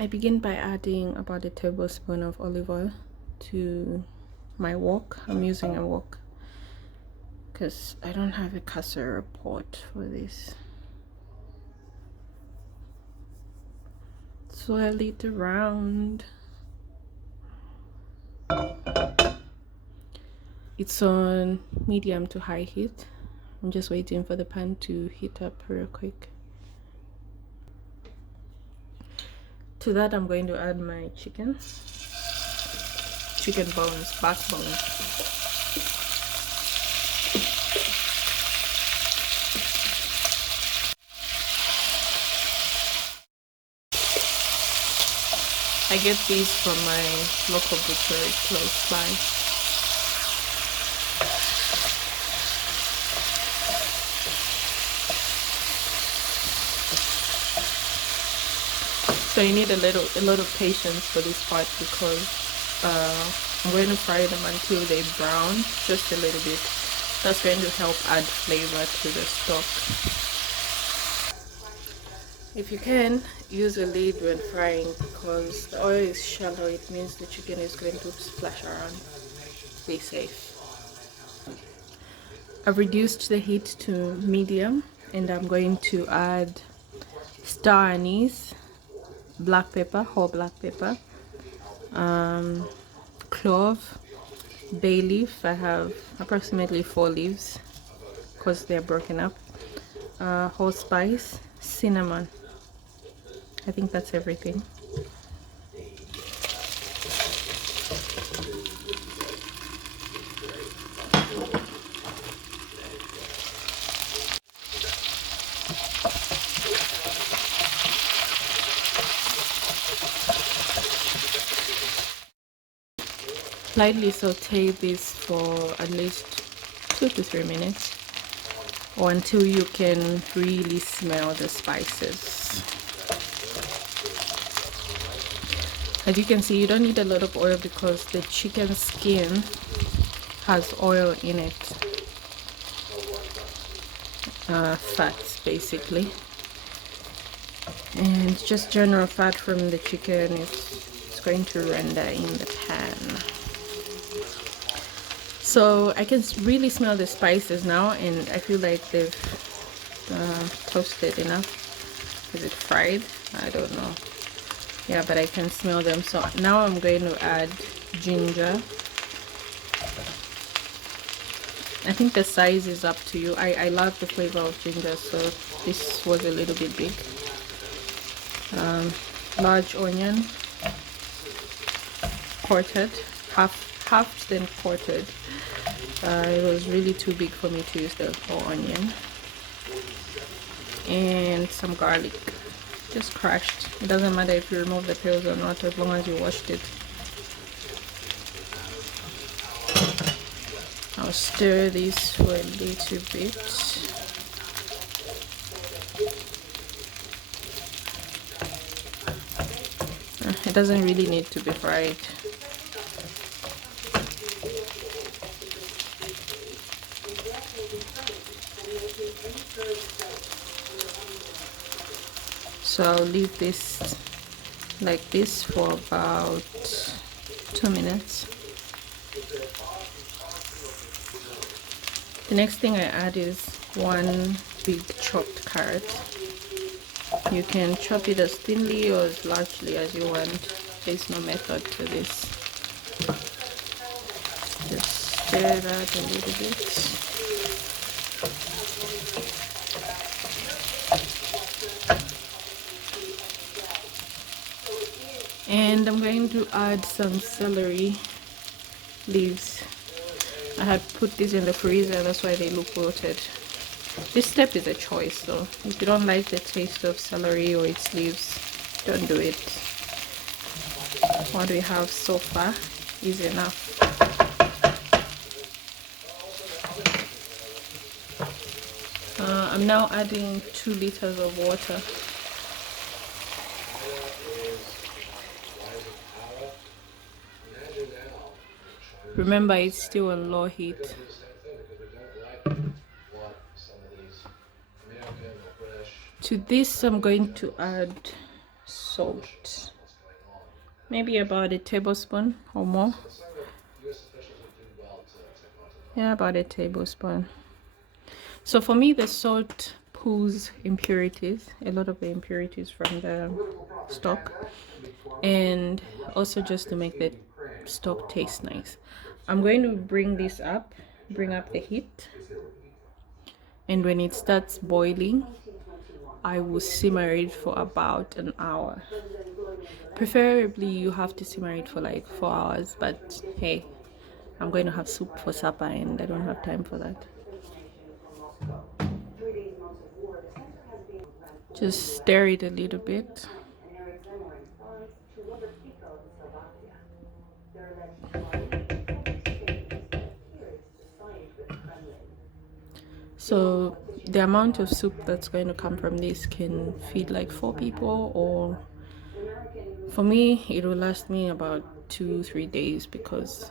I begin by adding about a tablespoon of olive oil to my wok. I'm using a wok because I don't have a casserole pot for this. Swirl it around. It's on medium to high heat. I'm just waiting for the pan to heat up real quick. To that, I'm going to add my chicken bones, backbone. I get these from my local butcher close by. So you need a lot of patience for this part because I'm going to fry them until they brown just a little bit. That's going to help add flavor to the stock. If you can, use a lid when frying because the oil is shallow. It means the chicken is going to splash around. Be safe. I've reduced the heat to medium and I'm going to add star anise, black pepper, whole black pepper, clove, bay leaf. I have approximately 4 leaves because they're broken up, whole spice, cinnamon. I think that's everything. Lightly saute this for at least 2 to 3 minutes or until you can really smell the spices. As you can see, you don't need a lot of oil because the chicken skin has oil in it, fats basically, and just general fat from the chicken is going to render in the pan. So I can really smell the spices now, and I feel like they've toasted enough. Is it fried? I don't know. Yeah, but I can smell them. So now I'm going to add ginger. I think the size is up to you. I love the flavor of ginger, so this was a little bit big. Large onion, quartered, half then quartered. It was really too big for me to use the whole onion. And some garlic, just crushed. It doesn't matter if you remove the peels or not, as long as you washed it. I'll stir this for a little bit. It doesn't really need to be fried. So I'll leave this like this for about 2 minutes. The next thing I add is 1 big chopped carrot. You can chop it as thinly or as largely as you want. There's no method to this. Just stir that a little bit. And I'm going to add some celery leaves. I had put these in the freezer, that's why they look wilted. This step is a choice, so if you don't like the taste of celery or its leaves, don't do it. What we have so far is enough. I'm now adding 2 liters of water. Remember, it's still on low heat. To this, I'm going to add salt. maybe about a tablespoon or more. Yeah, about a tablespoon. So for me, the salt pulls impurities, a lot of the impurities from the stock, and also just to make the stock taste nice. I'm going to bring up the heat, and when it starts boiling, I will simmer it for about an hour. Preferably, you have to simmer it for like 4 hours, but hey, I'm going to have soup for supper and I don't have time for that. Just stir it a little bit. So the amount of soup that's going to come from this can feed like 4 people, or for me it will last me about 2-3 days because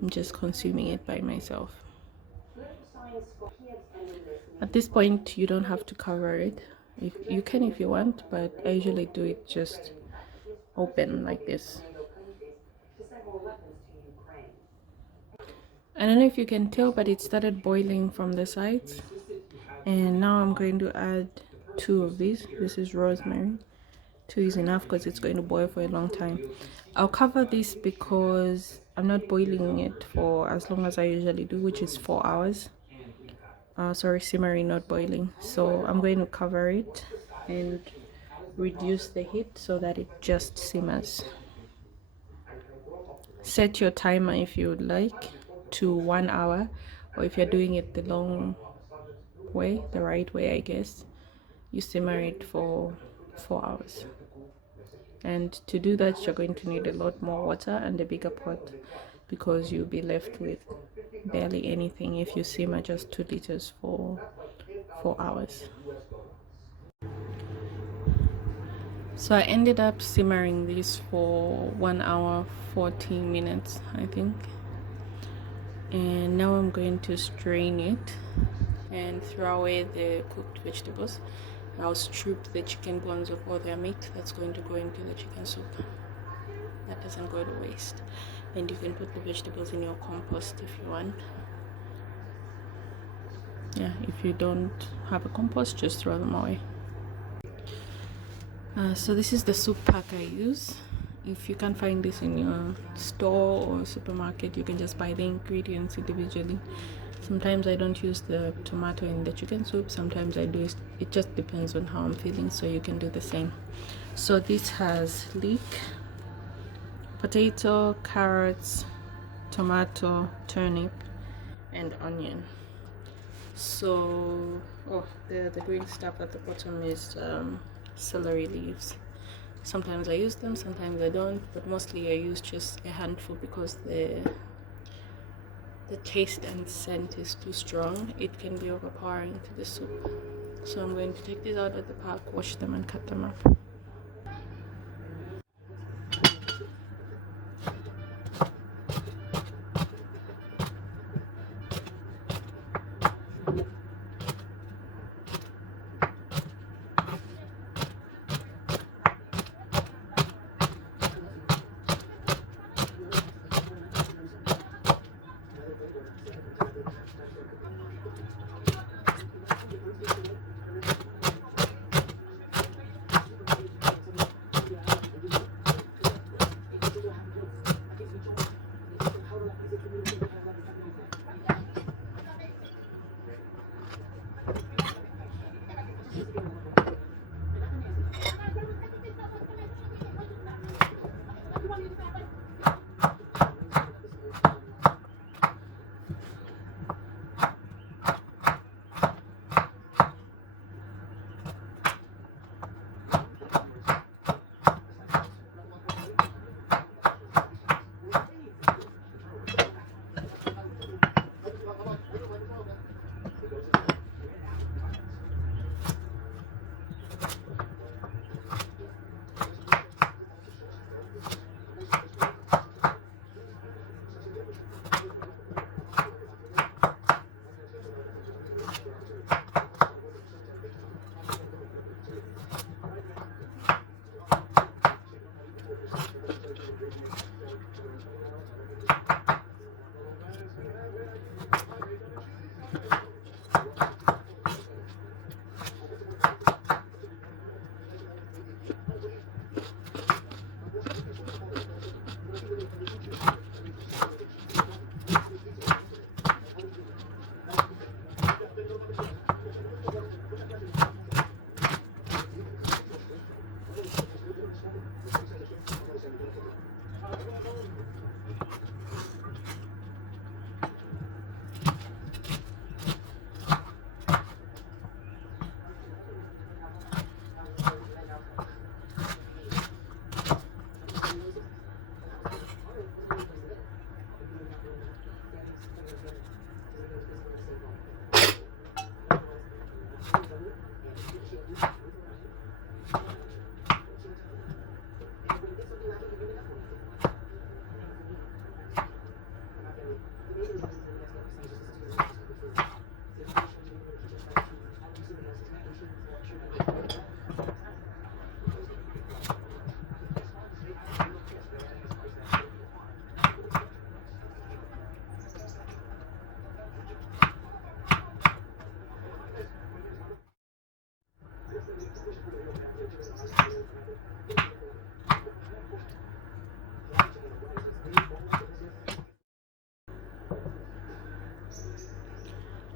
I'm just consuming it by myself. At this point you don't have to cover it. If you can, if you want, but I usually do it just open like this. I don't know if you can tell, but it started boiling from the sides, and now I'm going to add 2 of these. This is rosemary. 2 is enough because it's going to boil for a long time. I'll cover this because I'm not boiling it for as long as I usually do, which is 4 hours. Sorry, simmering, not boiling. So I'm going to cover it and reduce the heat so that it just simmers. Set your timer if you would like to 1 hour, or if you're doing it the long way, the right way, I guess, you simmer it for 4 hours. And to do that, you're going to need a lot more water and a bigger pot, because you'll be left with barely anything if you simmer just 2 liters for 4 hours. So I ended up simmering this for 1 hour 14 minutes, I think. And now I'm going to strain it and throw away the cooked vegetables. I'll strip the chicken bones of all their meat that's going to go into the chicken soup. That doesn't go to waste. And you can put the vegetables in your compost if you want. Yeah, if you don't have a compost, just throw them away. So this is the soup pack I use. If you can't find this in your store or supermarket, you can just buy the ingredients individually. Sometimes I don't use the tomato in the chicken soup, sometimes I do. It just depends on how I'm feeling, so you can do the same. So this has leek, potato, carrots, tomato, turnip, and onion. So the green stuff at the bottom is celery leaves. Sometimes I use them, sometimes I don't, but mostly I use just a handful because the taste and scent is too strong. It can be overpowering to the soup. So I'm going to take these out of the pack, wash them, and cut them up.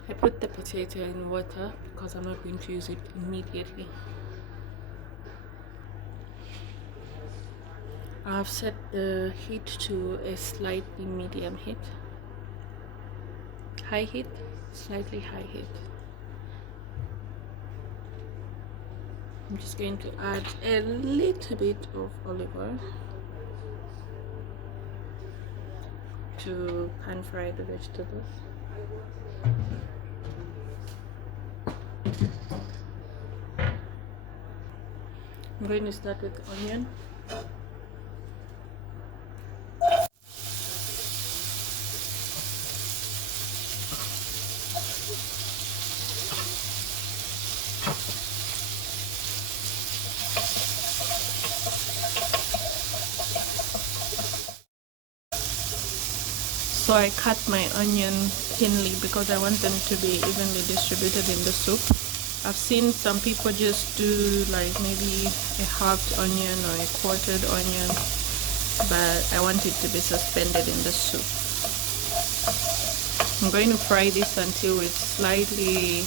I put the potato in water because I'm not going to use it immediately. I've set the heat to a slightly medium heat. High heat, slightly high heat. I'm just going to add a little bit of olive oil to pan fry the vegetables. I'm going to start with the onion. So I cut my onion thinly because I want them to be evenly distributed in the soup. I've seen some people just do like maybe a halved onion or a quartered onion, but I want it to be suspended in the soup. I'm going to fry this until it's slightly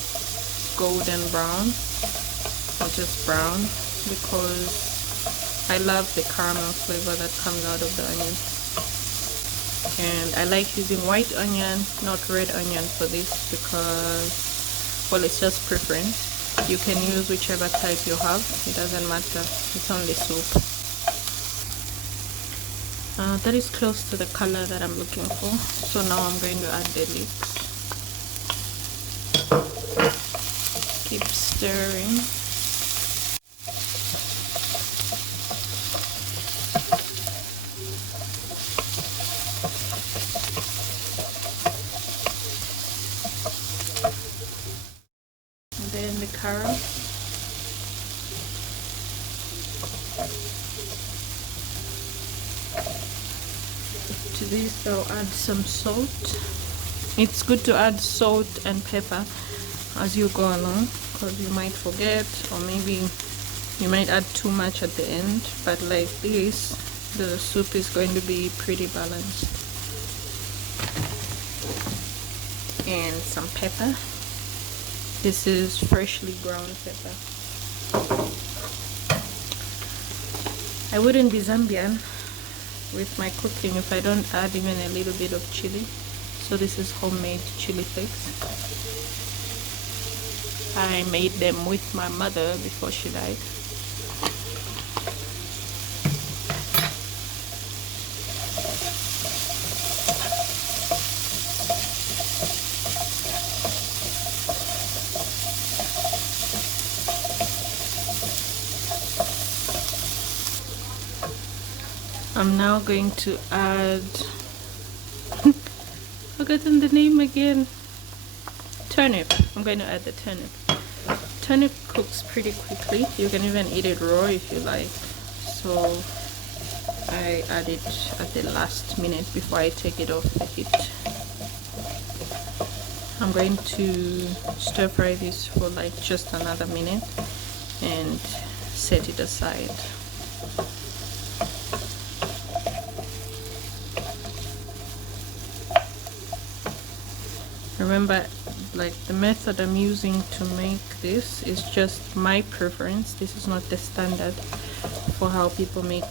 golden brown, or just brown, because I love the caramel flavor that comes out of the onion. And I like using white onion, not red onion for this because, well, it's just preference. You can use whichever type you have, it doesn't matter, it's only soup. That is close to the color that I'm looking for, so now I'm going to add the leeks. Keep stirring. Then the carrot. To this I'll add some salt. It's good to add salt and pepper as you go along because you might forget, or maybe you might add too much at the end, but like this the soup is going to be pretty balanced. And some pepper. This is freshly ground pepper. I wouldn't be Zambian with my cooking if I don't add even a little bit of chili. So this is homemade chili flakes. I made them with my mother before she died. I'm now going to add, forgotten the name again, turnip. I'm going to add the turnip. Turnip cooks pretty quickly. You can even eat it raw if you like. So I add it at the last minute before I take it off the heat. I'm going to stir fry this for like just another minute and set it aside. Remember, like, the method I'm using to make this is just my preference. This is not the standard for how people make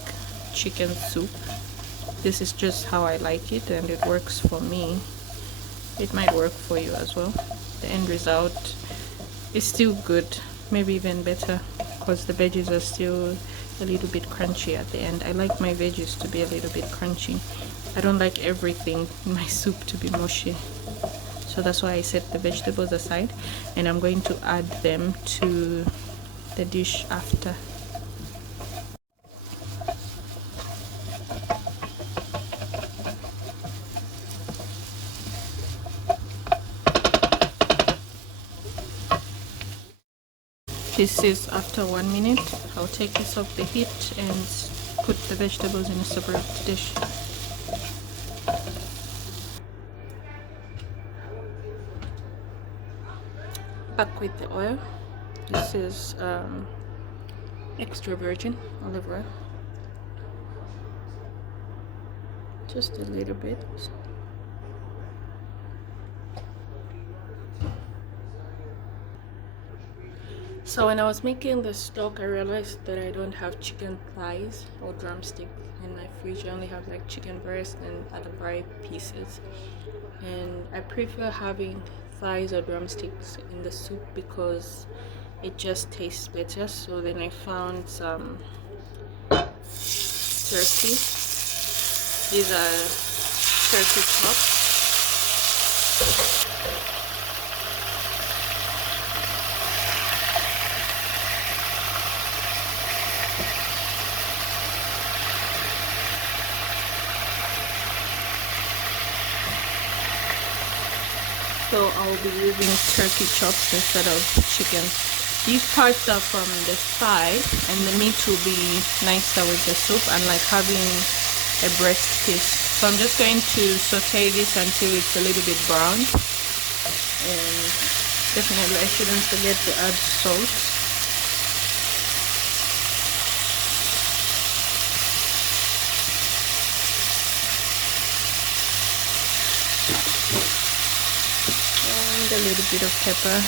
chicken soup. This is just how I like it, and it works for me. It might work for you as well. The end result is still good, maybe even better, because the veggies are still a little bit crunchy at the end. I like my veggies to be a little bit crunchy. I don't like everything in my soup to be mushy. So that's why I set the vegetables aside, and I'm going to add them to the dish after. This is after 1 minute. I'll take this off the heat and put the vegetables in a separate dish. Back with the oil. This is extra virgin olive oil. Just a little bit. So when I was making the stock, I realized that I don't have chicken thighs or drumstick in my fridge. I only have like chicken breast and other dry pieces, and I prefer having thighs or drumsticks in the soup because it just tastes better. So then I found some turkey. These are turkey chops. So I'll be using turkey chops instead of chicken. These parts are from the side, and the meat will be nicer with the soup, unlike having a breast piece. So I'm just going to saute this until it's a little bit brown. And definitely I shouldn't forget to add salt. A little bit of pepper,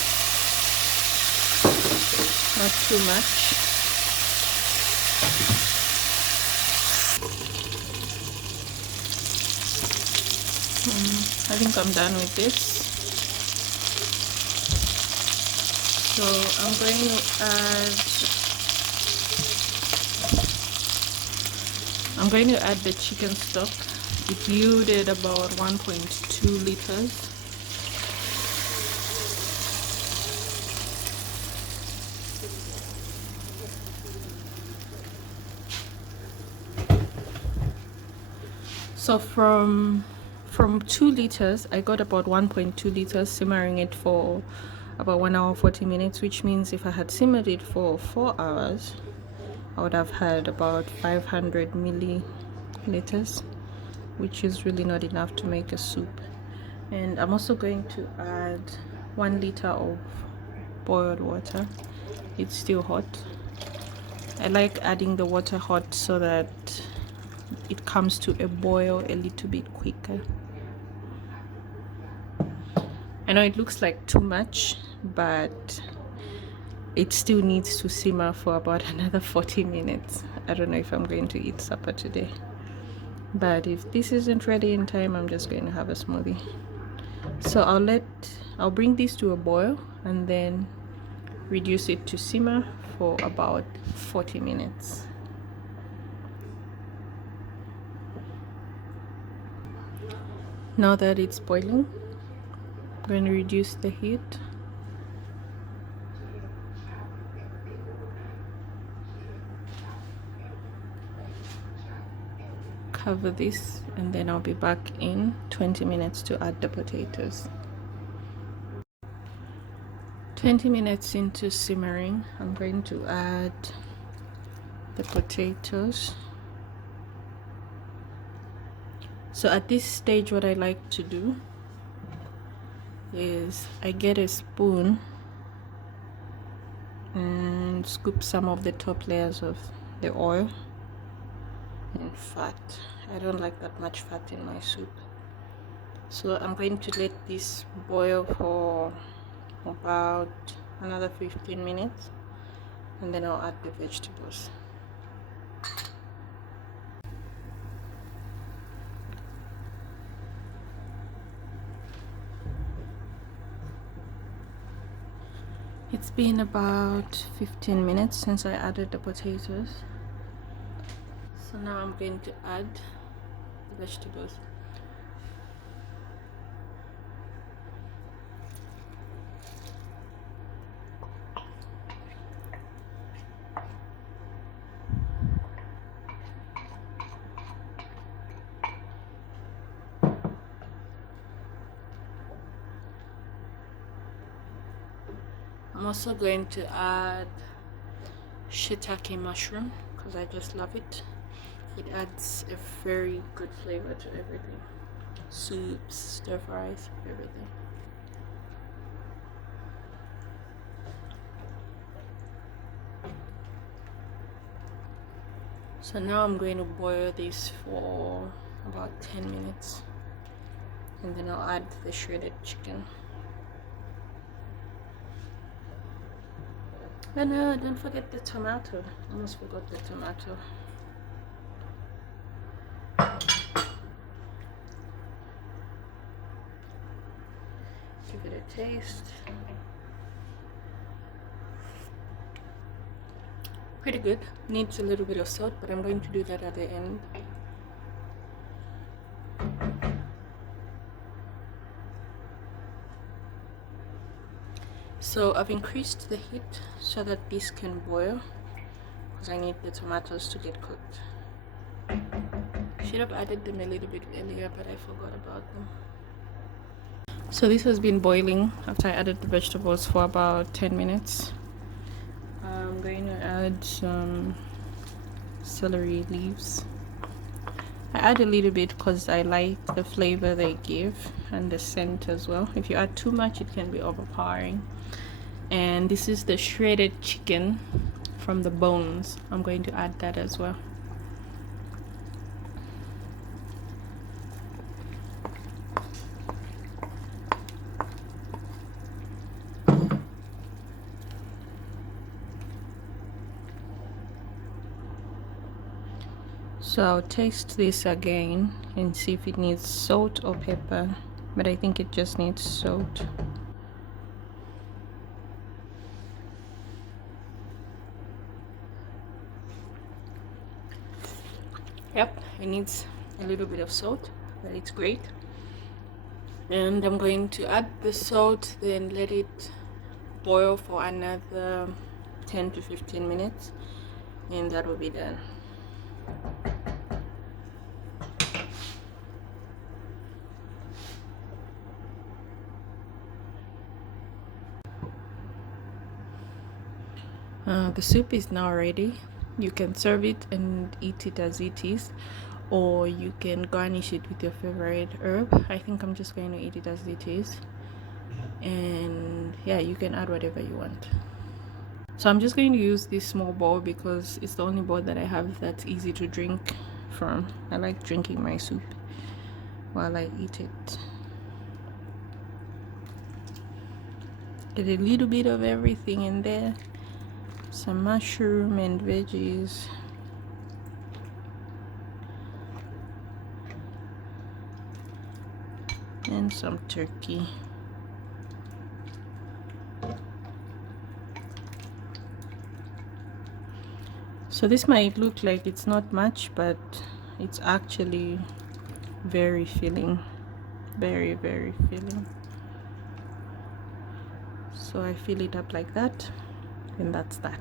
not too much. I think I'm done with this. So I'm going to add the chicken stock. It yielded about 1.2 liters. So from 2 liters, I got about 1.2 liters, simmering it for about 1 hour 40 minutes, which means if I had simmered it for 4 hours, I would have had about 500 milliliters, which is really not enough to make a soup. And I'm also going to add 1 liter of boiled water. It's still hot. I like adding the water hot so that it comes to a boil a little bit quicker. I know it looks like too much, but it still needs to simmer for about another 40 minutes. I don't know if I'm going to eat supper today, but if this isn't ready in time, I'm just going to have a smoothie. So I'll bring this to a boil and then reduce it to simmer for about 40 minutes. Now that it's boiling, I'm going to reduce the heat. Cover this, and then I'll be back in 20 minutes to add the potatoes. 20 minutes into simmering, I'm going to add the potatoes. So at this stage, what I like to do is I get a spoon and scoop some of the top layers of the oil and fat. I don't like that much fat in my soup. So I'm going to let this boil for about another 15 minutes, and then I'll add the vegetables. It's been about 15 minutes since I added the potatoes. So now I'm going to add the vegetables. I'm also going to add shiitake mushroom because I just love it. It adds a very good flavor to everything. Soups, stir fries, everything. So now I'm going to boil this for about 10 minutes, and then I'll add the shredded chicken. And don't forget the tomato. Almost forgot the tomato. Give it a taste. Pretty good. Needs a little bit of salt, but I'm going to do that at the end. So I've increased the heat so that this can boil because I need the tomatoes to get cooked. Should have added them a little bit earlier, but I forgot about them. So this has been boiling after I added the vegetables for about 10 minutes. I'm going to add some celery leaves. I add a little bit because I like the flavor they give and the scent as well. If you add too much, it can be overpowering. And this is the shredded chicken from the bones. I'm going to add that as well. So I'll taste this again and see if it needs salt or pepper, but I think it just needs salt. Yep, it needs a little bit of salt, but it's great. And I'm going to add the salt, then let it boil for another 10 to 15 minutes, and that will be done. The soup is now ready. You can serve it and eat it as it is, or you can garnish it with your favorite herb. I think I'm just going to eat it as it is, and yeah, you can add whatever you want. So I'm just going to use this small bowl because it's the only bowl that I have that's easy to drink from. I like drinking my soup while I eat it. Get a little bit of everything in there. Some mushroom and veggies. And some turkey. So this might look like it's not much, but it's actually very filling. Very, very filling. So I fill it up like that, and that's that.